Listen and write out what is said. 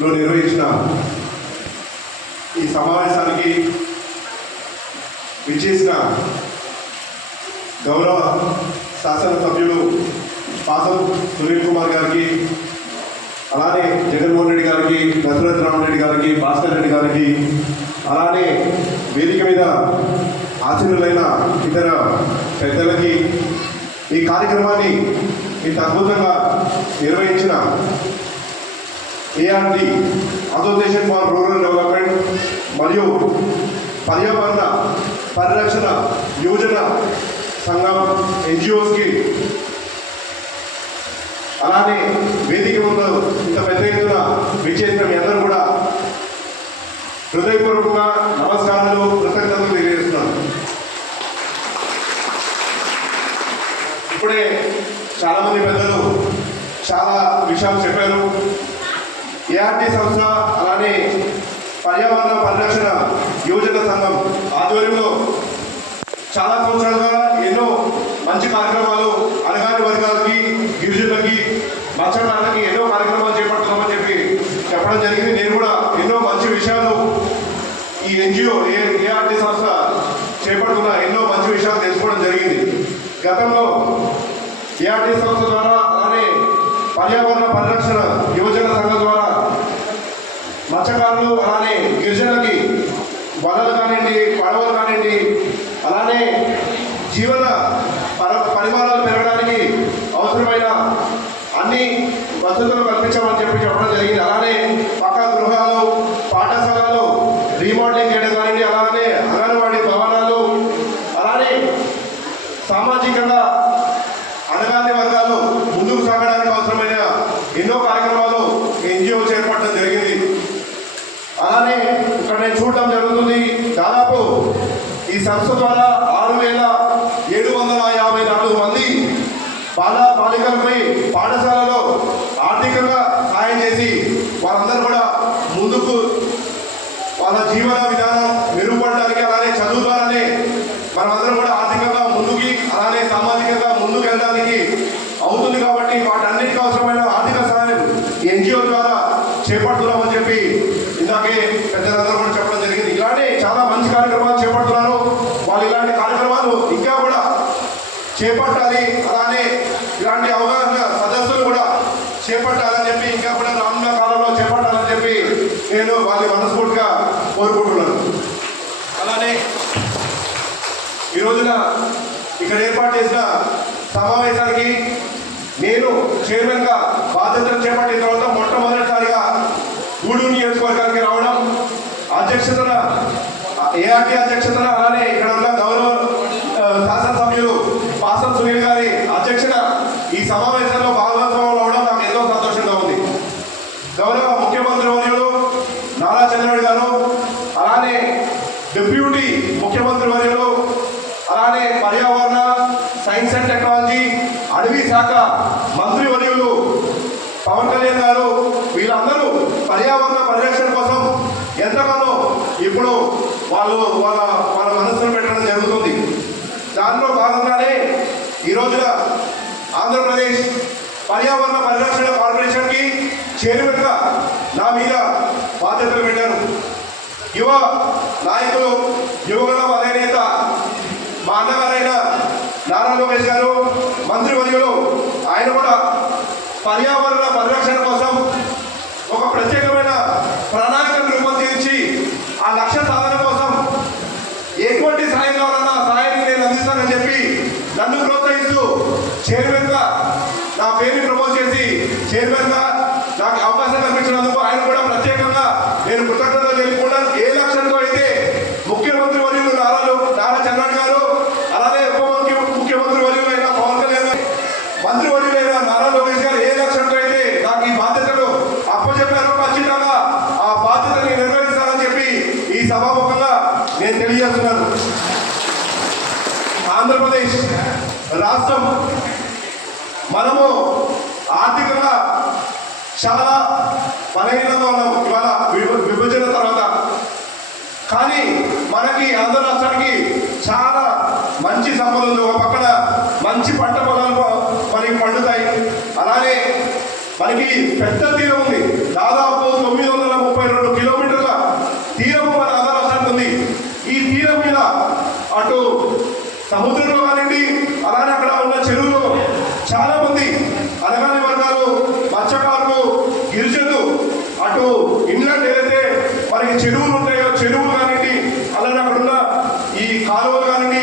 నిర్వహించిన ఈ సమావేశానికి విచ్చేసిన గౌరవ శాసనసభ్యులు పాసం సునీల్ కుమార్ గారికి, అలానే జగన్మోహన్ రెడ్డి గారికి, దశరథ రామరెడ్డి గారికి, భాస్కర్ రెడ్డి గారికి, అలానే వేదిక మీద ఆశీనులైన ఇతర పెద్దలకి, ఈ కార్యక్రమాన్ని ఇంత అద్భుతంగా నిర్వహించిన ARD association for rural development మరియు పర్యావరణ పరిరక్షణ యువజన సంఘం NGOsకి, అలానే వేదిక ముందు ఇంత పెద్ద ఎత్తున విచ్చేసిన మీ అందరూ కూడా హృదయపూర్వకంగా నమస్కారాలు, కృతజ్ఞతలు తెలియజేస్తున్నాను. ఇప్పుడే చాలామంది పెద్దలు చాలా విషయాలు చెప్పారు. ARD సంస్థ అలానే పర్యావరణ పరిరక్షణ యువజన సంఘం ఆధ్వర్యంలో చాలా సంవత్సరాలుగా ఎన్నో మంచి కార్యక్రమాలు అణగారిన వర్గాలకి, గిరిజనులకి, మత్స్యకారులకి ఎన్నో కార్యక్రమాలు చేపడుతున్నామని చెప్పడం జరిగింది. నేను కూడా ఎన్నో మంచి విషయాలు ఈ NGO ARD సంస్థ చేపడుతున్న ఎన్నో మంచి విషయాలు తెలుసుకోవడం జరిగింది. గతంలో ARD సంస్థ ద్వారా అలానే పర్యావరణ పరిరక్షణ యువజన సంఘం ద్వారా మత్స్యకారులు అలానే గిరిజనులకి వలలు కానివ్వండి, పడవలు కానివ్వండి, అలానే జీవన పరిమాణాలు పెరగడానికి అవసరమైన అన్ని వసతులు కల్పించామని చెప్పడం జరిగింది. అలానే పక్కా గృహాలు, పాఠశాలలు రీమోడలింగ్ చేయడం కానివ్వండి, అలానే అంగన్వాడీ భవనాలు, అలానే సామాజికంగా అణగారిన వర్గాలు ముందుకు సాగడానికి అవసరమైన ఎన్నో కార్యక్రమాలు NGO చేపట్టడం జరిగింది. అలానే ఇక్కడ నేను చూడటం జరుగుతుంది, దాదాపు ఈ సంస్థ ద్వారా 6,754 మంది బాలికలపై పాఠశాలలో ఆర్థికంగా సహాయం చేసి వారందరూ కూడా ముందుకు వాళ్ళ జీవన విధానం మెరుగుపడడానికి, అలానే చదువు ద్వారానే మనమందరం కూడా ఆర్థికంగా ముందుకి, అలానే సామాజికంగా ముందుకు వెళ్ళడానికి అవుతుంది. కాబట్టి వాటన్నిటికీ అవసరమైన ఆర్థిక సహాయం NGO ద్వారా చేపడుతున్నామని చెప్పి ఇందాకే పెద్దలందరూ కూడా చెప్పడం జరిగింది. ఇలాంటి చాలా మంచి కార్యక్రమాలు చేపడుతున్నారు. వాళ్ళు ఇలాంటి కార్యక్రమాలు ఇంకా కూడా చేపట్టాలి, అలానే ఇలాంటి అవగాహన సదస్సులు కూడా చేపట్టాలని చెప్పి, ఇంకా కూడా రానున్న కాలంలో చేపట్టాలని చెప్పి నేను వాళ్ళని మనస్ఫూర్తిగా కోరుకుంటున్నాను. అలానే ఈ రోజున ఇక్కడ ఏర్పాటు చేసిన సమావేశానికి నేను చైర్మన్గా బాధ్యతలు చేపట్టిన తర్వాత మొట్టమొదటిసారిగా గూడూరు నియోజకవర్గానికి రావడం, అధ్యక్షతన ARD అధ్యక్షతన, అలానే ఇక్కడ ఉన్న గౌరవ శాసనసభ్యులు పాసం సునీల్ గారి అధ్యక్షత ఈ సమావేశంలో భాగస్వామ్యం అవడం నాకు ఎంతో సంతోషంగా ఉంది. గౌరవ ముఖ్యమంత్రి వర్యులు నారా చంద్రబాబు గారు, అలానే డిప్యూటీ ముఖ్యమంత్రి వర్యులు, అలానే పర్యావరణ, సైన్స్ అండ్ టెక్నాలజీ, అడవి శాఖ మంత్రి వర్యులు పవన్ కళ్యాణ్ గారు, వీళ్ళందరూ పర్యావరణ పరిరక్షణ కోసం ఎంతగానో ఇప్పుడు వాళ్ళ మనసును పెట్టడం జరుగుతుంది. దానిలో భాగంగానే ఈ రోజున ఆంధ్రప్రదేశ్ పర్యావరణ పరిరక్షణ కార్పొరేషన్కి చైర్మన్గా నా మీద బాధ్యతలు పెట్టారు. యువ నాయకులు, యువగల అధినేత మా అన్నగారైన నారా లోకేష్ గారు, మంత్రివర్యులు, ఆయన కూడా పర్యావరణ పరిరక్షణ కోసం ఒక ప్రత్యేకమైన ప్రణాళికను రూపొందించి ఆ లక్ష్య సాధన కోసం ఎటువంటి సాయం కావాలన్నా సాయాన్ని నేను అందిస్తానని చెప్పి నన్ను ప్రోత్సహిస్తూ చైర్మన్గా నా పేరుని ప్రపోజ్ చేసి చైర్మన్గా నాకు అవకాశం కల్పించినందుకు ఆయన కూడా ప్రత్యేకంగా నేను కృతజ్ఞతలు తెలుపుకుంటాను. ఏ లక్ష్యంతో అయితే ముఖ్యమంత్రి వర్యులు నారా చంద్రబాబు గారు, అలానే ముఖ్యమంత్రి వర్యులు అయిన పవన్ కళ్యాణ్ గారు, మంత్రి వర్యులైన నారా లోకేష్ గారు ఏ లక్ష్యంతో అయితే నాకు ఈ బాధ్యతలు అప్పచెప్పారో ఖచ్చితంగా ఆ బాధ్యతని నిర్వహిస్తానని చెప్పి ఈ సభాముఖంగా నేను తెలియజేస్తున్నాను. ఆంధ్రప్రదేశ్ రాష్ట్రం మనము ఆర్థికంగా చాలా బలహీనంగా ఉన్నాం ఇవాళ విభజన తర్వాత. కానీ మనకి ఆంధ్ర రాష్ట్రానికి చాలా మంచి సంపద ఉంది. ఒక పక్కన మంచి పంట పొలాలు మనకి పండుతాయి, అలానే మనకి పెద్ద తీరం ఉంది. దాదాపు 900 అటు ఇంగ్లాండ్ ఏదైతే మనకి చెరువులు ఉంటాయో చెరువులు కానివ్వండి, అలానే అక్కడున్న ఈ కాలువలు కానివ్వండి,